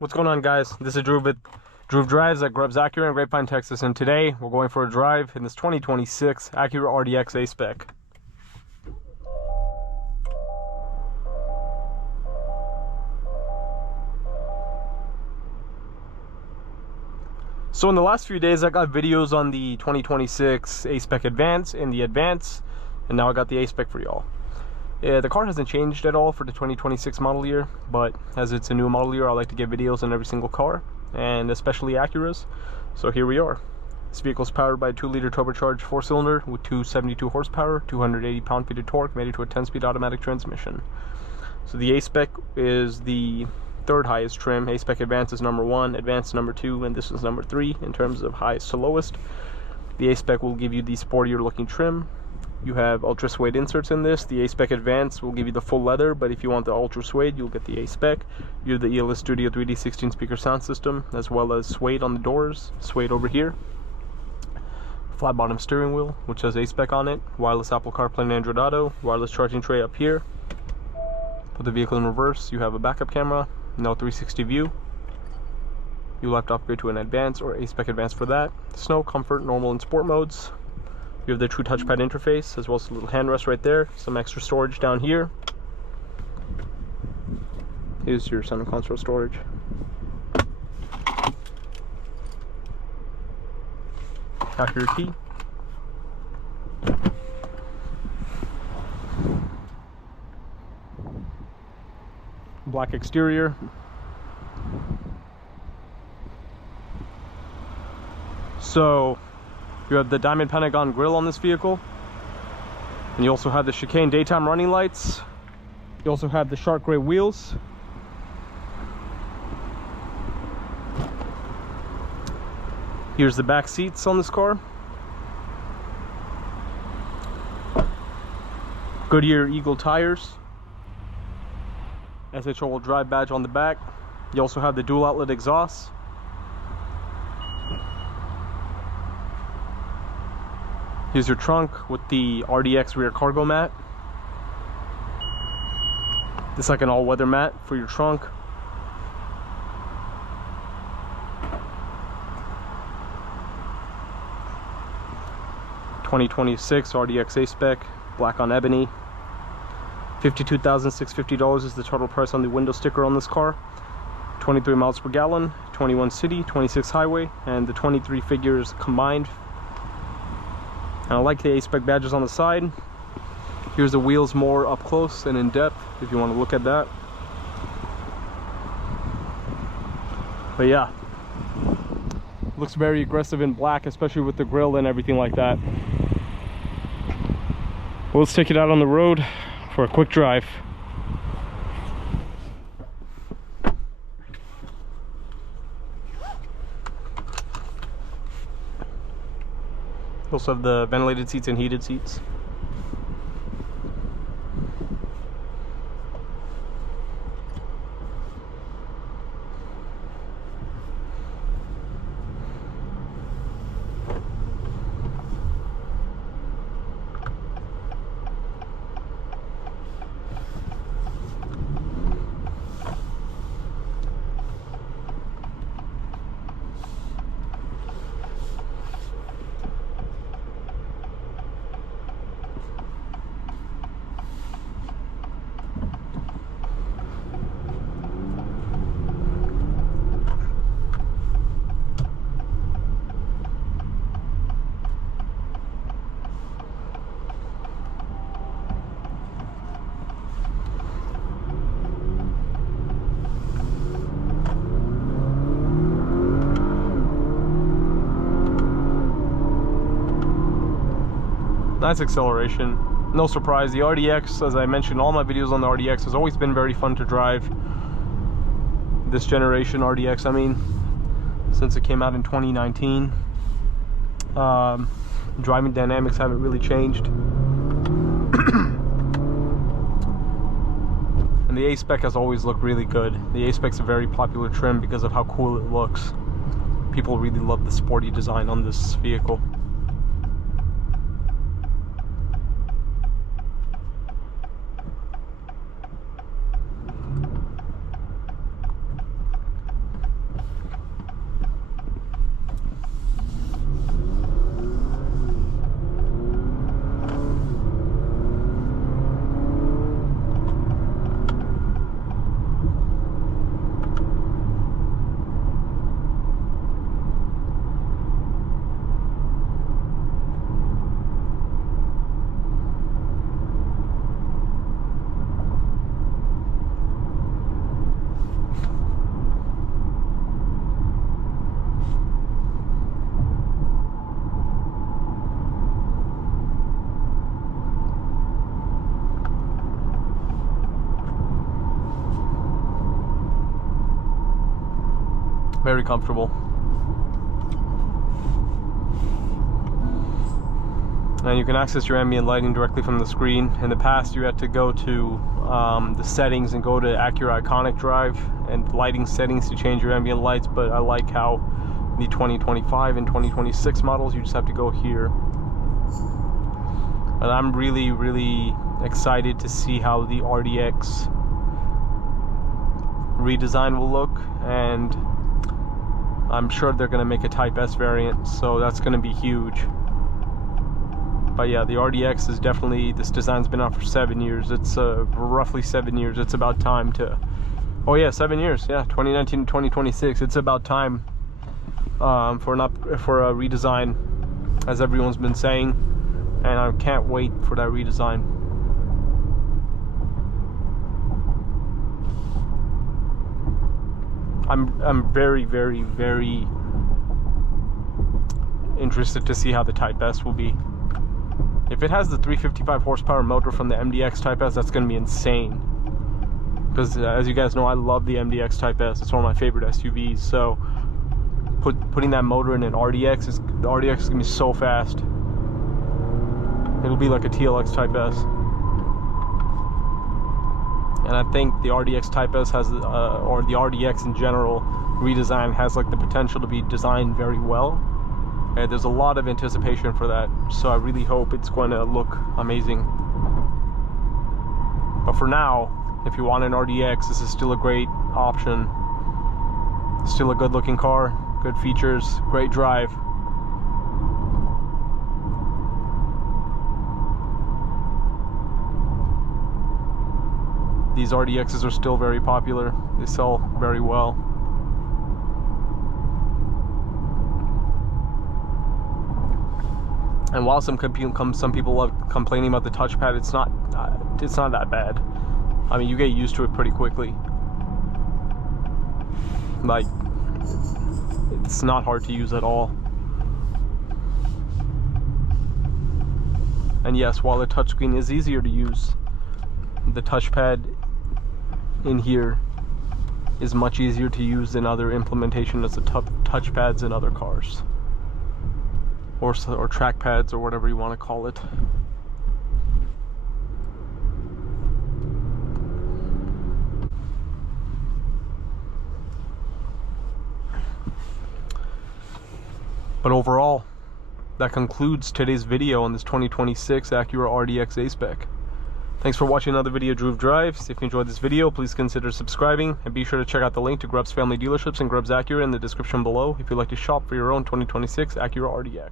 What's going on, guys? This is Drew with Drew Drives at Grubbs Acura in Grapevine, Texas, and today we're going for a drive in this 2026 Acura RDX A-Spec. So in the last few days I got videos on the 2026 A-Spec Advance and the Advance, and now I got the A-Spec for y'all. The car hasn't changed at all for the 2026 model year, but as it's a new model year, I like to get videos on every single car, and especially Acuras. So here we are. This vehicle is powered by a 2-liter turbocharged 4-cylinder with 272 horsepower, 280 pound-feet of torque, mated to a 10-speed automatic transmission. So the A-Spec is the third highest trim. A-Spec Advance is number 1, Advance number 2, and this is number 3 in terms of highest to lowest. The A-Spec will give you the sportier looking trim. You have ultra suede inserts in this. The A-Spec Advance will give you the full leather, but if you want the ultra suede, you'll get the A-Spec. You have the ELS Studio 3D 16 speaker sound system, as well as suede on the doors, suede over here. Flat bottom steering wheel, which has A-Spec on it. Wireless Apple CarPlay and Android Auto. Wireless charging tray up here. Put the vehicle in reverse. You have a backup camera, no 360 view. You'll have to upgrade to an Advance or A-Spec Advance for that. Snow, Comfort, Normal, and Sport modes. You have the true touchpad interface, as well as a little hand rest right there. Some extra storage down here. Here's your center console storage. Got your key. Black exterior. So you have the Diamond Pentagon grille on this vehicle, and you also have the chicane daytime running lights. You also have the shark gray wheels. Here's the back seats on this car. Goodyear Eagle tires. SHO all drive badge on the back. You also have the dual outlet exhaust. Here's your trunk with the RDX rear cargo mat. It's like an all-weather mat for your trunk. (2026) RDX A-Spec, black on ebony. $52,650 is the total price on the window sticker on this car. 23 miles per gallon, 21 city, 26 highway, and the 23 figures combined. And I like the A-Spec badges on the side. Here's the wheels more up close and in depth if you want to look at that. But yeah, looks very aggressive in black, especially with the grille and everything like that. Well, let's take it out on the road for a quick drive. Also have the ventilated seats and heated seats. Nice acceleration. No surprise, the RDX, as I mentioned, all my videos on the RDX has always been very fun to drive. This generation RDX, I mean, since it came out in 2019. Driving dynamics haven't really changed. And the A-Spec has always looked really good. The A-Spec's a very popular trim because of how cool it looks. People really love the sporty design on this vehicle. Very comfortable. And you can access your ambient lighting directly from the screen. In the past, you had to go to the settings and go to Acura Iconic Drive and lighting settings to change your ambient lights, but I like how the 2025 and 2026 models, you just have to go here. And I'm really, really excited to see how the RDX redesign will look, and I'm sure they're going to make a Type S variant, so that's going to be huge. But yeah, the RDX is definitely, this design's been out for 7 years. It's roughly 7 years. It's about time to, oh yeah, 7 years, yeah, 2019 to 2026. It's about time for a redesign, as everyone's been saying, and I can't wait for that redesign. I'm very, very, very interested to see how the Type S will be. If it has the 355 horsepower motor from the MDX Type S, that's going to be insane. Because as you guys know, I love the MDX Type S. It's one of my favorite SUVs. So putting that motor in an RDX, the RDX is going to be so fast. It'll be like a TLX Type S. And I think the RDX Type S has, or the RDX in general, redesign has like the potential to be designed very well. And there's a lot of anticipation for that, so I really hope it's going to look amazing. But for now, if you want an RDX, this is still a great option. Still a good looking car, good features, great drive. These RDXs are still very popular. They sell very well. And while some people love complaining about the touchpad, it's not that bad. I mean, you get used to it pretty quickly. Like, it's not hard to use at all. And yes, while the touchscreen is easier to use, the touchpad in here is much easier to use than other implementations of the touchpads in other cars. Or trackpads, or whatever you want to call it. But overall, that concludes today's video on this 2026 Acura RDX A-Spec. Thanks for watching another video of Groove Drives. If you enjoyed this video, please consider subscribing, and be sure to check out the link to Grubbs Family Dealerships and Grubbs Acura in the description below if you'd like to shop for your own 2026 Acura RDX.